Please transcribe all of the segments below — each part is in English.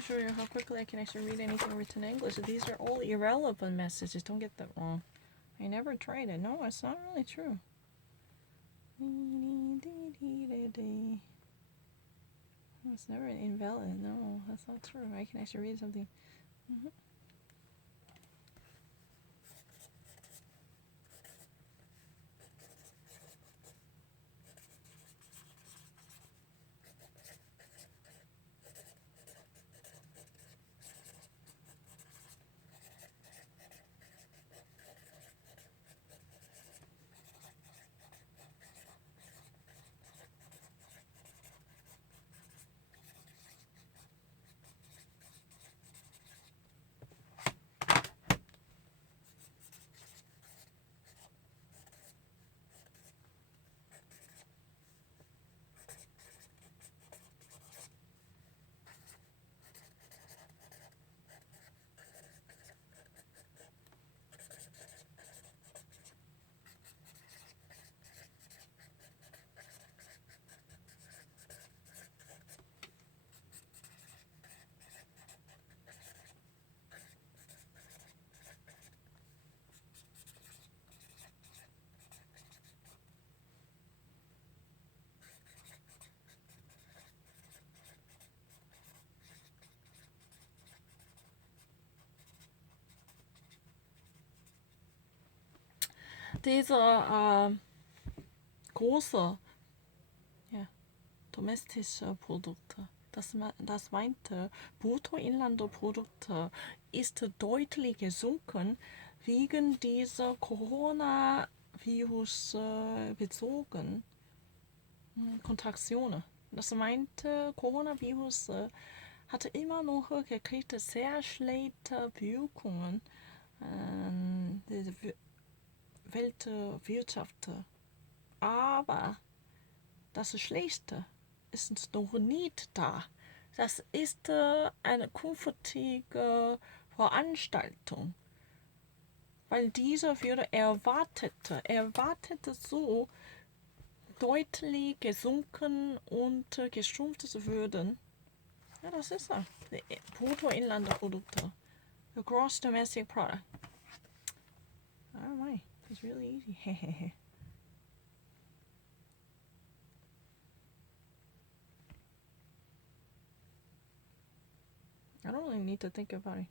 to show you how quickly I can actually read anything written in English. These are all irrelevant messages. Don't get that wrong. I never tried it. No, it's not really true. It's never invalid. No, that's not true. I can actually read something. Diese große, ja, domestische Produkte, das meinte, Bruttoinlandprodukt ist deutlich gesunken wegen dieser Coronavirus bezogen Kontraktionen. Das meinte, Coronavirus hatte immer noch gekriegt sehr schlechte Wirkungen der Weltwirtschaft. Aber das Schlechte ist noch nicht da. Das ist eine künftige Veranstaltung. Weil diese würde erwartet so deutlich gesunken und geschrumpft würden. Ja, das ist er. Bruttoinlandprodukte. The gross domestic product. Oh my, it's really easy. I don't really need to think about it.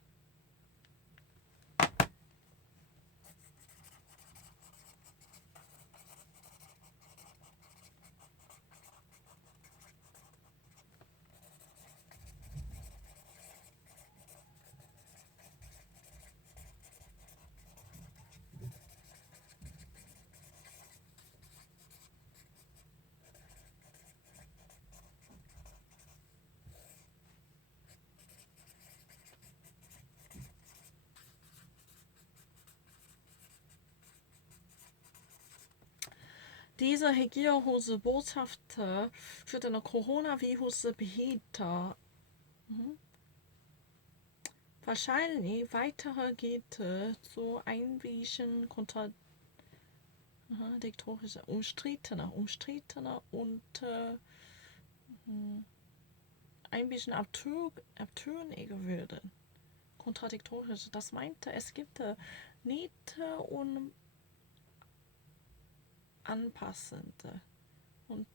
Diese Regierungsbotschaft für den Coronavirus-Behälter wahrscheinlich weiter geht zu einwischen kontradiktorische, umstrittener und ein bisschen abtrünnig würden. Kontradiktorisch, das meinte, es gibt nicht anpassende und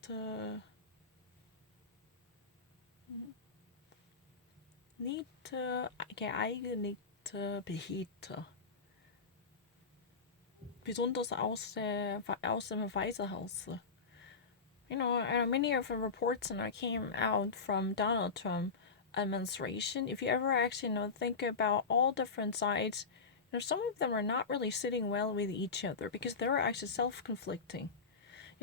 nicht geeignete Behälter. Besonders aus dem Weißen Haus. You know, many of the reports that came out from Donald Trump administration, if you ever actually think about all different sides, some of them are not really sitting well with each other because they're actually self-conflicting.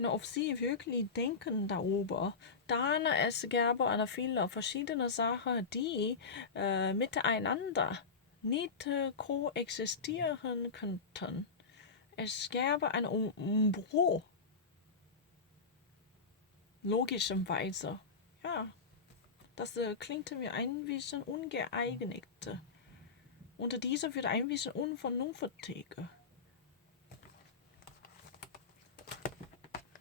Ob sie wirklich denken darüber, dann es gäbe eine viele verschiedene Sachen, die miteinander nicht koexistieren könnten. Es gäbe ein Umbruch. Logischerweise. Ja, das klingt mir ein bisschen ungeeignet. Und dieser wird ein bisschen unvernünftig.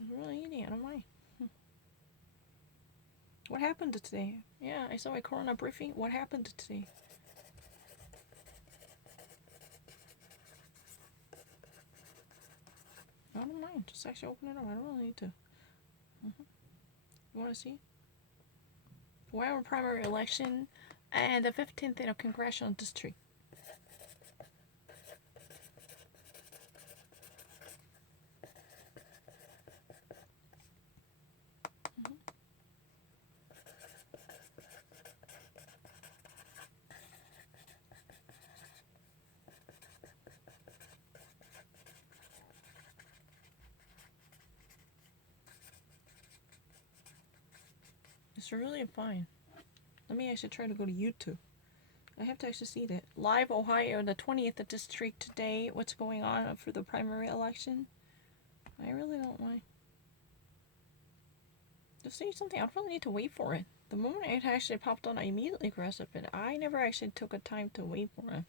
Really easy, I don't mind. What happened today? Yeah, I saw a corona briefing. What happened today? I don't mind. Just actually open it up. I don't really need to. You want to see? Wyoming primary election and the 15th congressional district. It's really fine. Let me actually try to go to YouTube. I have to actually see that. Live Ohio, the 20th district today. What's going on for the primary election? I really don't mind. To see something, I don't really need to wait for it. The moment it actually popped on, I immediately grasped it. I never actually took a time to wait for it.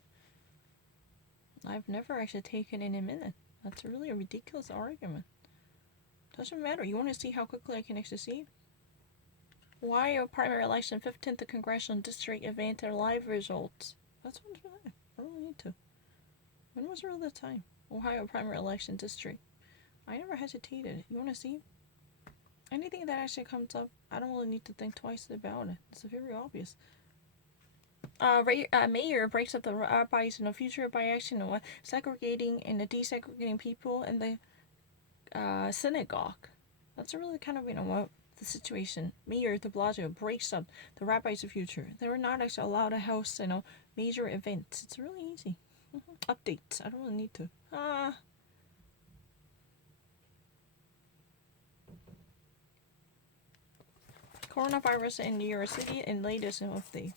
I've never actually taken in a minute. That's really a ridiculous argument. Doesn't matter. You want to see how quickly I can actually see? Ohio primary election, 15th congressional district event and live results. That's what it's really. I don't really need to. When was really the time? Ohio primary election district. I never hesitated. You want to see? Anything that actually comes up, I don't really need to think twice about it. It's very obvious. Mayor breaks up the rabbis in the future by actually segregating and desegregating people in the synagogue. That's really kind of what the situation. Mayor de Blasio breaks up the rabbis' future. They were not actually allowed to host major events. It's really easy. Updates. I don't really need to. Coronavirus in New York City and latest update.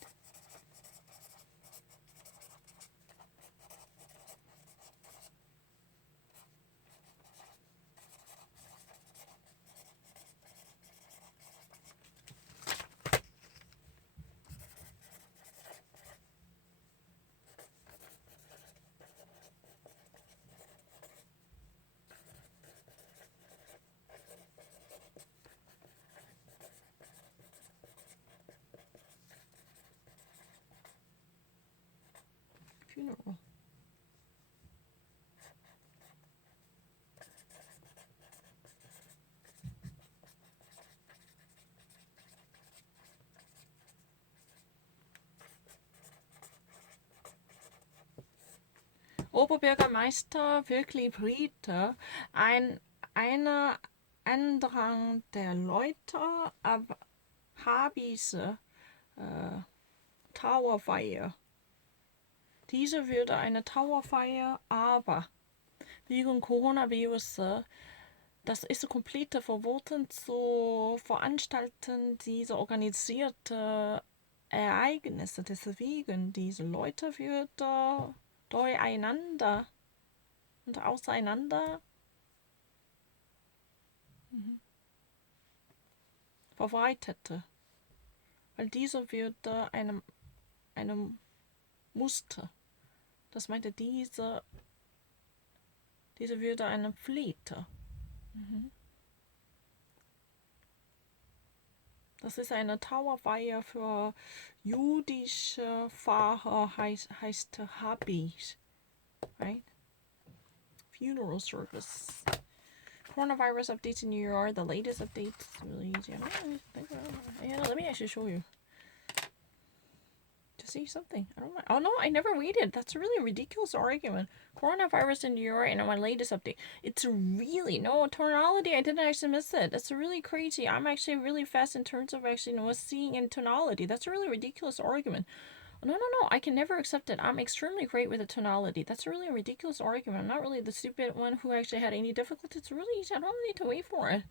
Funeral. Oberbürgermeister wirklich Brite, einer Andrang der Leute ab Habise Trauerfeier. Diese würde eine Trauerfeier, aber wegen Coronavirus, das ist komplett verboten zu veranstalten, diese organisierte Ereignisse. Deswegen, diese Leute würde durcheinander und auseinander verbreitete. Weil diese würde einem Muster. Das meinte diese würde eine Pflicht. Das ist eine Trauerfeier für jüdische Pfarrer, heißt Habis. Right? Funeral service. Coronavirus updates in New York. The latest updates. Really easy. I don't really think about it. Yeah, let me actually show you. To see something. I don't know. Oh no, I never waited. That's a really ridiculous argument. Coronavirus in New York and my latest update. It's really no tonality. I didn't actually miss it. That's really crazy. I'm actually really fast in terms of actually seeing in tonality. That's a really ridiculous argument. No, I can never accept it. I'm extremely great with the tonality. That's a really ridiculous argument. I'm not really the stupid one who actually had any difficulty. It's really easy. I don't need to wait for it.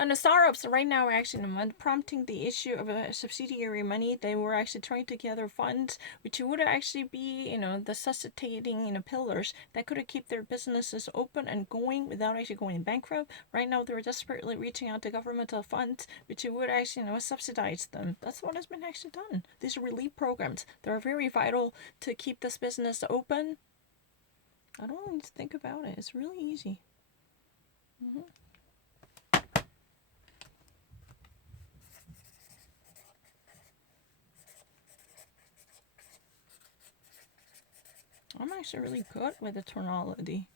And the startups right now are actually prompting the issue of a subsidiary money. They were actually trying to gather funds, which would actually be, the suscitating, pillars that could keep their businesses open and going without actually going bankrupt. Right now, they're desperately reaching out to governmental funds, which would actually, subsidize them. That's what has been actually done. These relief programs, they're very vital to keep this business open. I don't need to think about it. It's really easy. I'm actually really good with the tonality.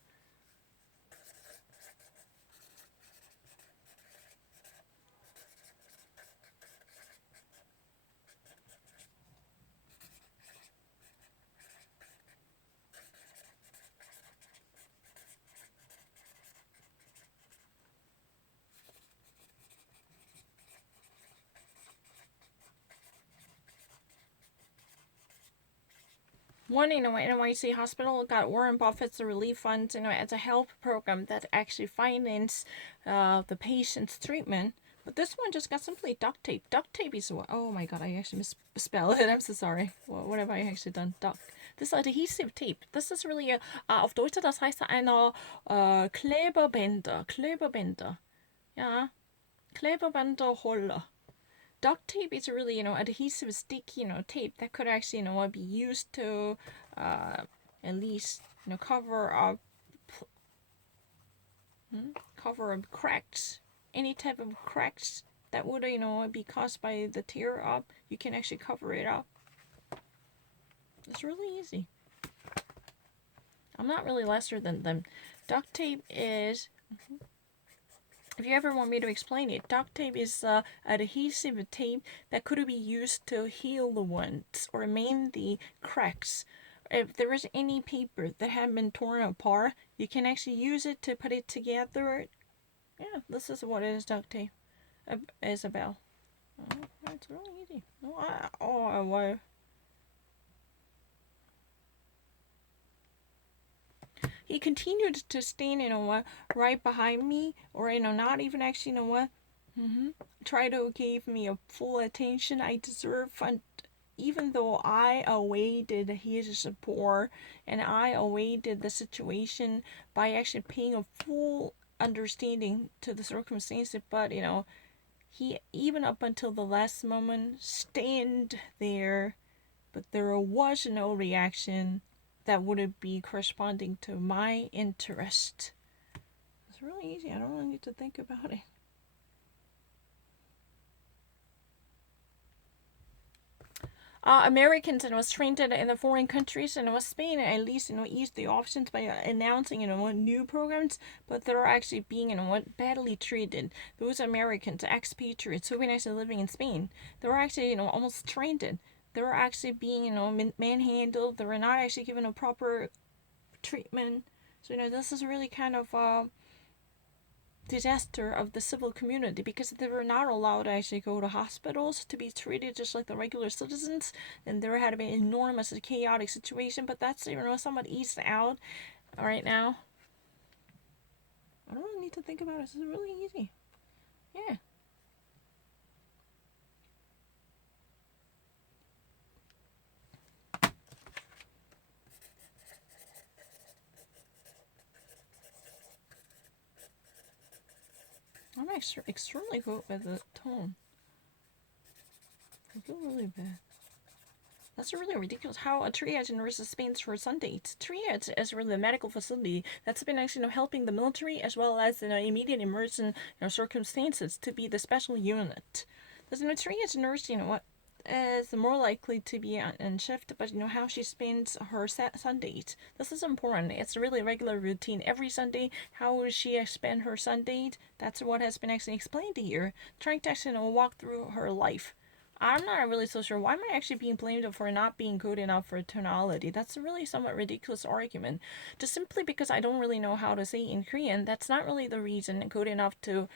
One, NYC Hospital got Warren Buffett's relief fund, as a help program that actually financed the patient's treatment. But this one just got simply duct tape. Duct tape is what? Oh my god, I actually misspelled it. I'm so sorry. What have I actually done? This adhesive tape. Das ist really auf Deutsch, das heißt einer Kleberbänder. Kleberbänder. Ja, Kleberbänderrolle. Duct tape is really, adhesive sticky, tape that could actually, be used to uh, at least, cover up cover up cracks. Any type of cracks that would, be caused by the tear up, you can actually cover it up. It's really easy. I'm not really lesser than them. Duct tape is, if you ever want me to explain it, duct tape is adhesive tape that could be used to heal the wounds or mend the cracks. If there is any paper that had been torn apart, you can actually use it to put it together. Yeah, this is what it is duct tape is about. Oh, it's really easy. Wow. He continued to stand, right behind me, or, not even actually, try to give me a full attention I deserve. And even though I awaited his support and I awaited the situation by actually paying a full understanding to the circumstances, but, he, even up until the last moment, stand there, but there was no reaction that would be corresponding to my interest. It's really easy. I don't really need to think about it. Americans, was trained in the foreign countries, and was Spain at least, eased the options by announcing, new programs, but they're actually being, badly treated. Those Americans, expatriates who've been actually living in Spain, they were actually, almost trained. They were actually being, manhandled. They were not actually given a proper treatment. So, this is really kind of disaster of the civil community because they were not allowed to actually go to hospitals to be treated just like the regular citizens, and there had been enormous chaotic situation. But that's, somewhat eased out right now. I don't really need to think about it. This is really easy. Yeah. I'm extremely good with the tone. I feel really bad. That's really ridiculous. How a triage nurse Spain's for Sundays. Triage is really a medical facility that's been actually, helping the military as well as, immediate emergency, circumstances to be the special unit. There's, triage nurse, what is more likely to be on shift, but how she spends her Sundays. This is important. It's a really regular routine. Every Sunday, how will she spend her Sundays? That's what has been actually explained here. Trying to actually, walk through her life. I'm not really so sure. Why am I actually being blamed for not being good enough for tonality? That's a really somewhat ridiculous argument. Just simply because I don't really know how to say in Korean, that's not really the reason good enough to,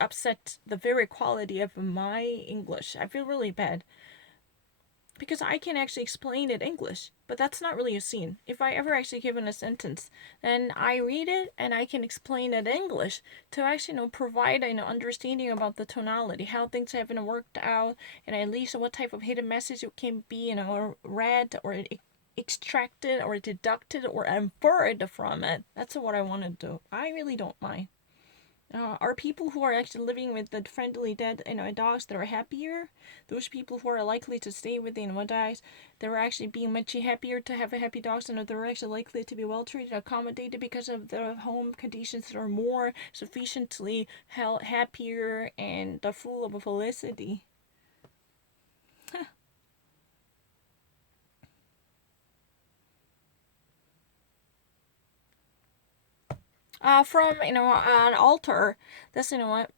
upset the very quality of my English. I feel really bad because I can actually explain it English, but that's not really a scene. If I ever actually given a sentence, then I read it and I can explain it English to actually provide an understanding about the tonality, how things have been worked out, and at least what type of hidden message it can be, read or extracted or deducted or inferred from it. That's what I want to do. I really don't mind. Are people who are actually living with the friendly dead, dogs that are happier? Those people who are likely to stay with the dogs, they're actually being much happier to have a happy dogs, and they're actually likely to be well treated, accommodated because of the home conditions that are more sufficiently happier and full of felicity. From an author that's what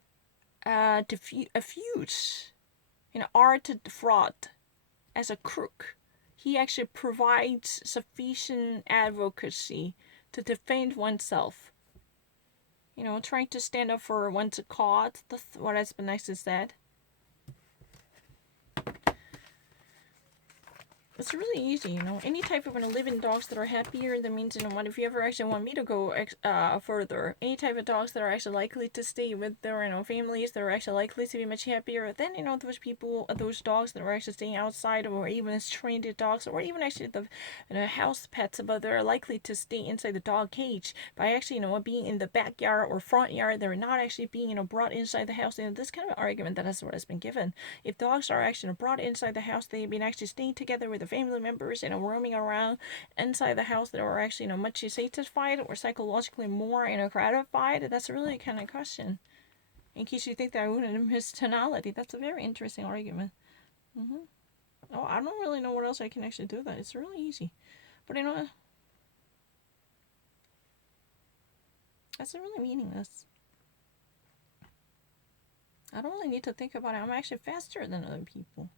diffuse art fraud as a crook. He actually provides sufficient advocacy to defend oneself. Trying to stand up for one's cause. That's what has been nicely said. It's really easy, any type of living dogs that are happier, that means, what, if you ever actually want me to go further, any type of dogs that are actually likely to stay with their, families, that are actually likely to be much happier than, those people, those dogs that are actually staying outside, or even as trained dogs, or even actually the, house pets, but they're likely to stay inside the dog cage by actually, being in the backyard or front yard. They're not actually being, brought inside the house. This kind of argument that is what has been given. If dogs are actually brought inside the house, they've been actually staying together with the family members, roaming around inside the house, that are actually, much satisfied or psychologically more, gratified. That's a really kind of question. In case you think that I wouldn't miss tonality, that's a very interesting argument. Oh, I don't really know what else I can actually do that. It's really easy. But that's really meaningless. I don't really need to think about it. I'm actually faster than other people.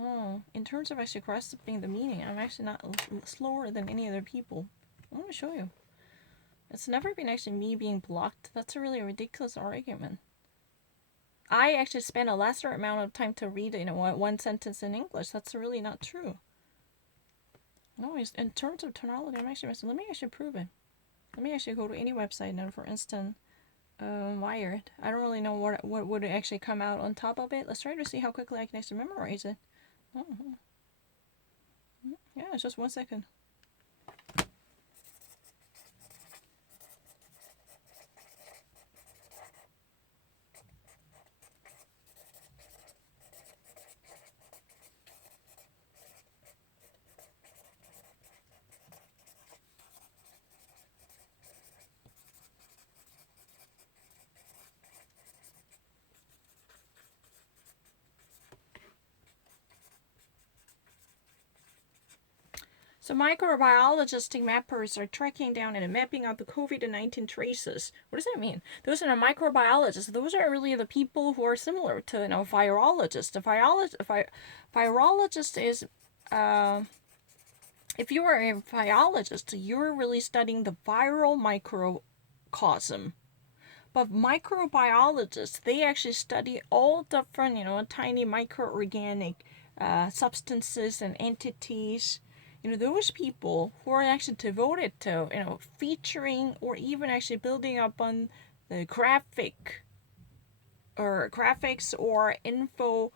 Oh, in terms of actually grasping the meaning, I'm actually not slower than any other people. I want to show you. It's never been actually me being blocked. That's a really ridiculous argument. I actually spend a lesser amount of time to read, one sentence in English. That's really not true. No, in terms of tonality, I'm actually missing. Let me actually prove it. Let me actually go to any website now, for instance, Wired. I don't really know what would actually come out on top of it. Let's try to see how quickly I can actually memorize it. Oh. Yeah, it's just 1 second. So microbiologistic mappers are tracking down and mapping out the COVID-19 traces. What does that mean? Those are microbiologists. Those are really the people who are similar to virologists. A virologist is if you are a virologist, you're really studying the viral microcosm. But microbiologists, they actually study all different, tiny microorganic substances and entities. Those people who are actually devoted to, featuring or even actually building up on the graphics or info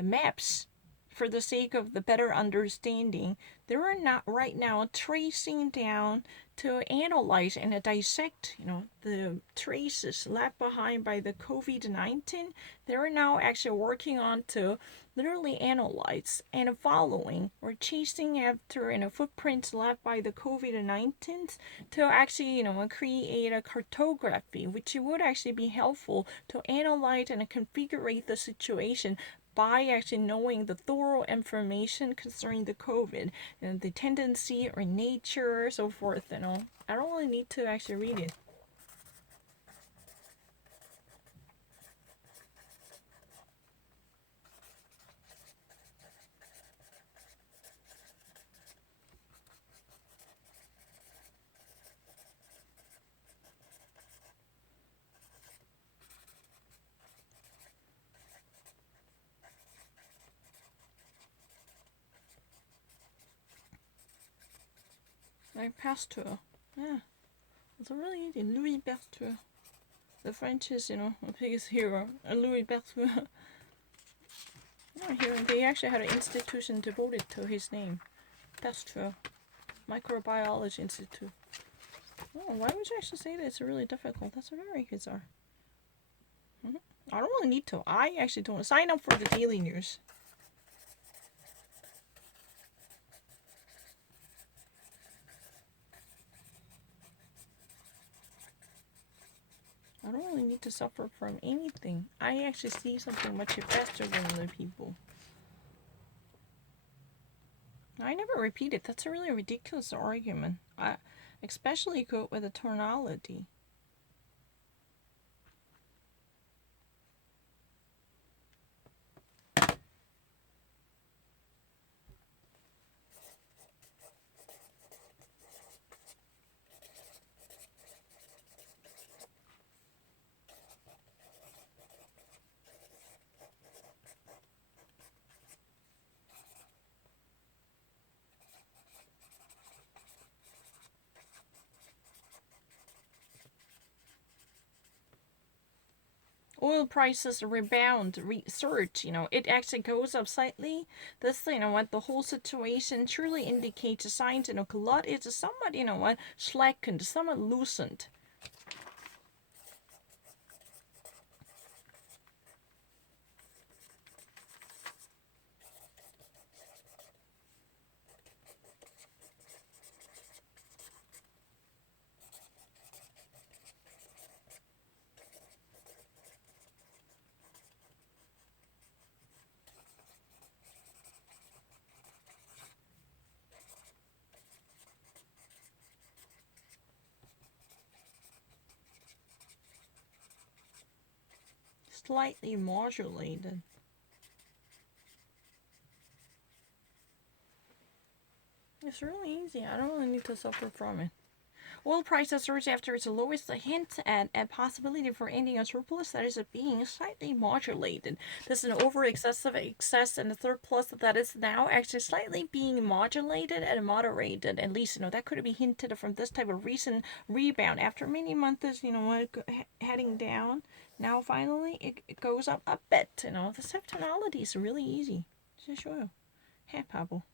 maps for the sake of the better understanding, they are not right now tracing down to analyze and dissect, the traces left behind by the COVID-19. They're now actually working on to literally analyze and following or chasing after footprints left by the COVID-19 to actually create a cartography, which would actually be helpful to analyze and configure the situation by actually knowing the thorough information concerning the COVID and the tendency or nature, so forth. I don't really need to actually read it. Like Pasteur. Yeah. It's a really easy. Louis Pasteur. The French is, a biggest hero. Louis Pasteur. Here they actually had an institution devoted to his name. Pasteur. Microbiology Institute. Oh, why would you actually say that? It's really difficult. That's very bizarre. I don't really need to. I actually don't. Sign up for the daily news. I don't really need to suffer from anything. I actually see something much faster than other people. I never repeat it. That's a really ridiculous argument. I especially good with the tonality. Oil prices rebound, surge, it actually goes up slightly. This, what the whole situation truly indicates a sign, glut is somewhat, slackened, somewhat loosened. Slightly modulated. It's really easy. I don't really need to suffer from it. Oil prices surge after its lowest, hint at a possibility for ending a surplus that is being slightly modulated. This is an over excessive excess and a surplus that is now actually slightly being modulated and moderated. At least, that could be hinted from this type of recent rebound after many months, heading down. Now finally it goes up a bit. The type tonality is really easy to show you. Hey, Pablo.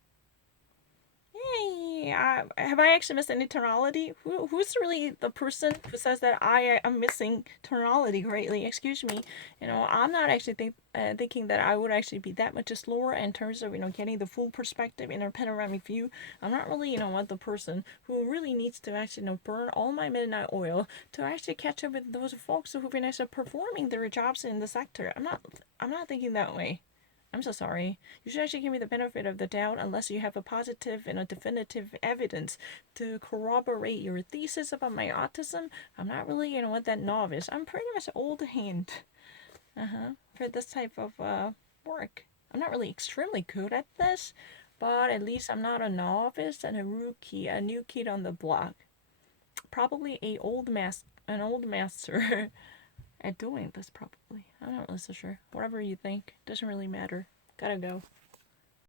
Hey, have I actually missed any tonality? Who's really the person who says that I am missing tonality greatly? Excuse me. I'm not actually thinking that I would actually be that much slower in terms of getting the full perspective in a panoramic view. I'm not really what the person who really needs to actually burn all my midnight oil to actually catch up with those folks who've been actually performing their jobs in the sector. I'm not thinking that way. I'm so sorry. You should actually give me the benefit of the doubt unless you have a positive and a definitive evidence to corroborate your thesis about my autism. I'm not really, what, that novice. I'm pretty much old hand. For this type of work. I'm not really extremely good at this, but at least I'm not a novice and a rookie, a new kid on the block. Probably an old master at doing this, probably. I'm not really so sure. Whatever you think, doesn't really matter. Gotta go.